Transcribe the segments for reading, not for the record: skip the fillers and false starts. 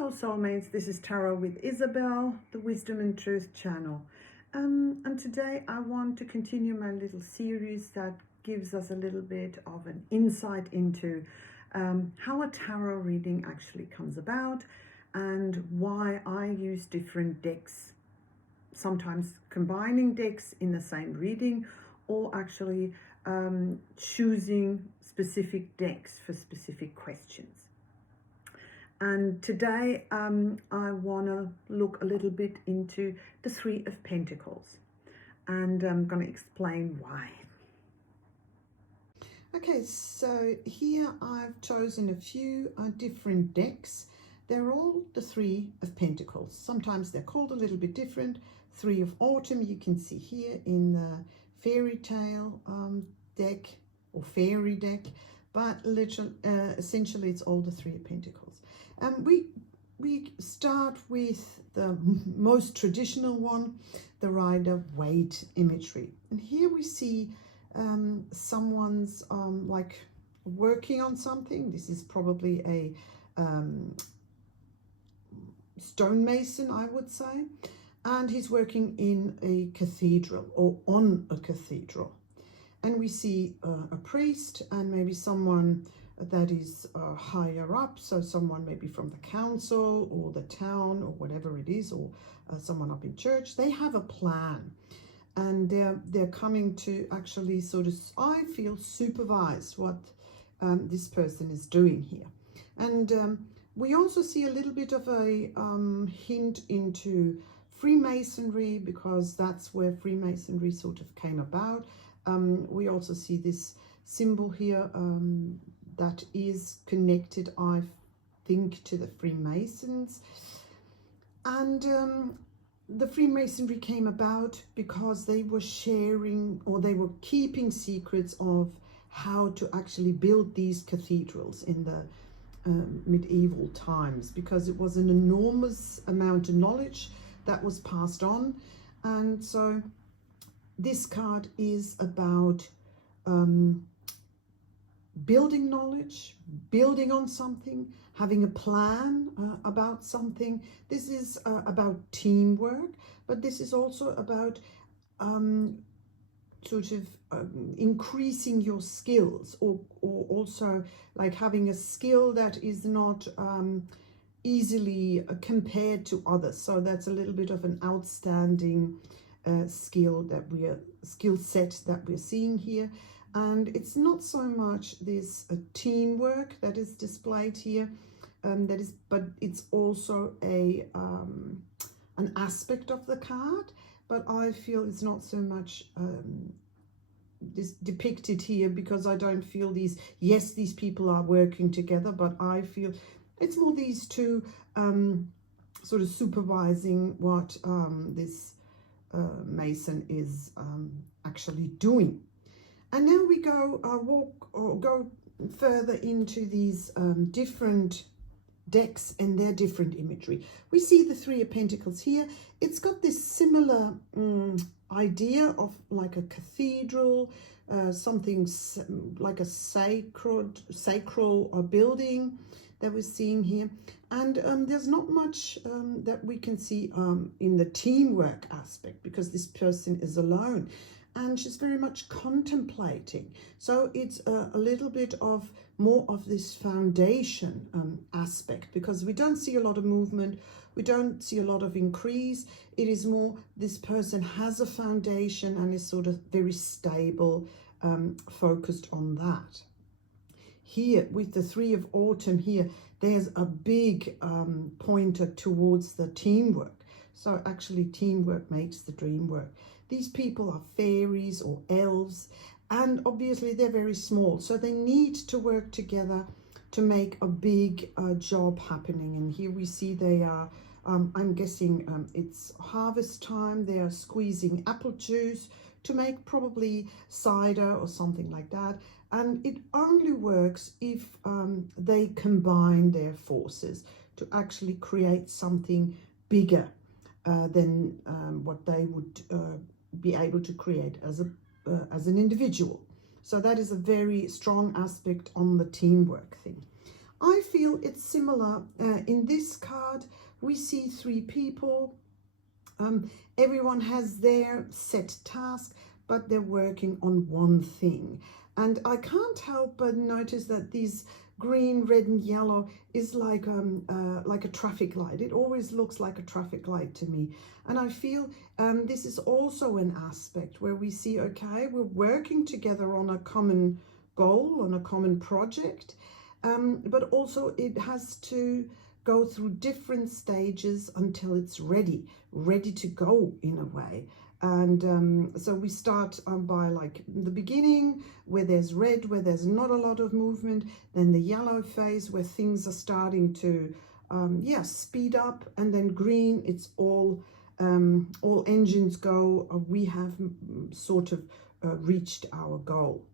Hello soulmates, this is Tarot with Isabelle, the Wisdom and Truth channel. And today I want to continue my little series that gives us a little bit of an insight into how a tarot reading actually comes about and why I use different decks, sometimes combining decks in the same reading or actually choosing specific decks for specific questions. And today I want to look a little bit into the Three of Pentacles, and I'm going to explain why. Okay, so here I've chosen a few different decks. They're all the Three of Pentacles. Sometimes they're called a little bit different. Three of Autumn, you can see here in the fairy tale deck or fairy deck, but essentially it's all the Three of Pentacles. We start with the most traditional one, the Rider-Waite imagery. And here we see someone's like working on something. This is probably a stonemason, I would say. And he's working in a cathedral or on a cathedral. And we see a priest and maybe someone that is higher up, so someone maybe from the council or the town or whatever it is, or someone up in church. They have a plan, and they're coming to actually sort of, I feel, supervise what this person is doing here. And we also see a little bit of a hint into Freemasonry, because that's where Freemasonry sort of came about. We also see this symbol here that is connected, I think, to the Freemasons. And the Freemasonry came about because they were sharing, or they were keeping secrets of how to actually build these cathedrals in the medieval times, because it was an enormous amount of knowledge that was passed on. And so this card is about building knowledge, building on something, having a plan about something. This is about teamwork, but this is also about sort of increasing your skills, or also like having a skill that is not easily compared to others. So that's a little bit of an outstanding skill set that we're seeing here. And it's not so much this teamwork that is displayed here, but it's also an aspect of the card. But I feel it's not so much this depicted here, because I don't feel these people are working together, but I feel it's more these two sort of supervising what this Mason is actually doing. And now we go go further into these different decks and their different imagery. We see the Three of Pentacles here. It's got this similar idea of like a cathedral, something like a sacral building that we're seeing here. And there's not much that we can see in the teamwork aspect, because this person is alone. And she's very much contemplating. So it's a little bit of more of this foundation aspect, because we don't see a lot of movement. We don't see a lot of increase. It is more this person has a foundation and is sort of very stable, focused on that. Here with the Three of Autumn here, there's a big pointer towards the teamwork. So actually teamwork makes the dream work. These people are fairies or elves, and obviously they're very small, so they need to work together to make a big job happening. And here we see they are, I'm guessing it's harvest time. They are squeezing apple juice to make probably cider or something like that. And it only works if they combine their forces to actually create something bigger than what they would be able to create as an individual. So that is a very strong aspect on the teamwork thing. I feel it's similar. In this card, we see three people. Everyone has their set task, but they're working on one thing. And I can't help but notice that these green, red, and yellow is like a traffic light. It always looks like a traffic light to me. And I feel this is also an aspect where we see, okay, we're working together on a common goal, on a common project, but also it has to go through different stages until it's ready to go in a way. And so we start by like the beginning where there's red, where there's not a lot of movement, then the yellow phase where things are starting to speed up, and then green, it's all engines go, we have sort of reached our goal.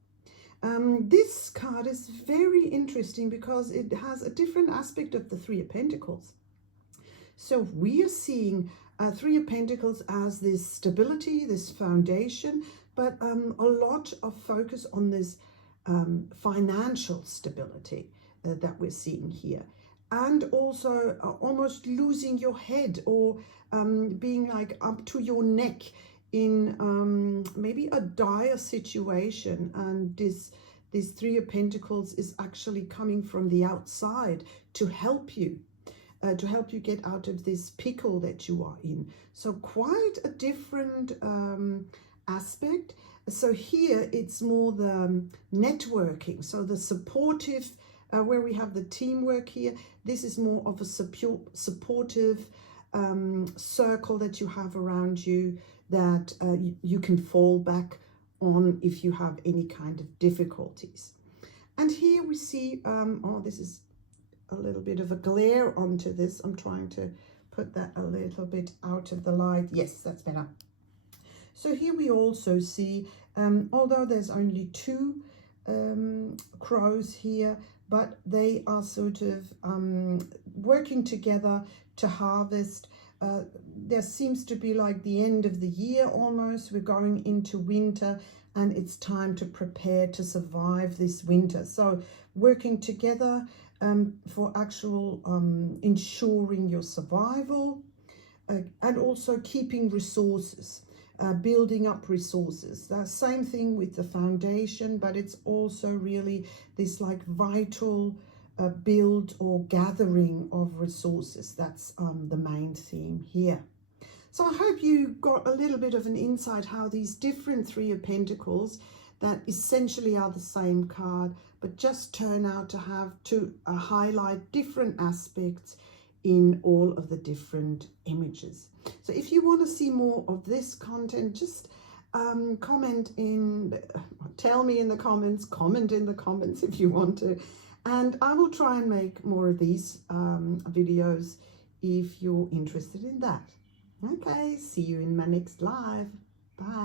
This card is very interesting because it has a different aspect of the Three of Pentacles. So we are seeing Three of Pentacles as this stability, this foundation, but a lot of focus on this financial stability that we're seeing here. And also almost losing your head, or being like up to your neck in maybe a dire situation. And this Three of Pentacles is actually coming from the outside to help you. To help you get out of this pickle that you are in. So quite a different aspect. So here it's more the networking, so the supportive, where we have the teamwork here. This is more of a supportive circle that you have around you, that you can fall back on if you have any kind of difficulties. And here we see, this is a little bit of a glare onto this. I'm trying to put that a little bit out of the light. Yes, that's better. So here we also see, although there's only two crows here, but they are sort of working together to harvest. There seems to be like the end of the year almost. We're going into winter, and it's time to prepare to survive this winter. So working together for actual ensuring your survival, and also keeping resources, building up resources. The same thing with the foundation, but it's also really this like vital build or gathering of resources. That's the main theme here. So I hope you got a little bit of an insight how these different Three of Pentacles that essentially are the same card, but just turn out to have to highlight different aspects in all of the different images. So if you want to see more of this content, just comment in, tell me in the comments, comment in the comments if you want to, and I will try and make more of these videos if you're interested in that. Okay, see you in my next live. Bye.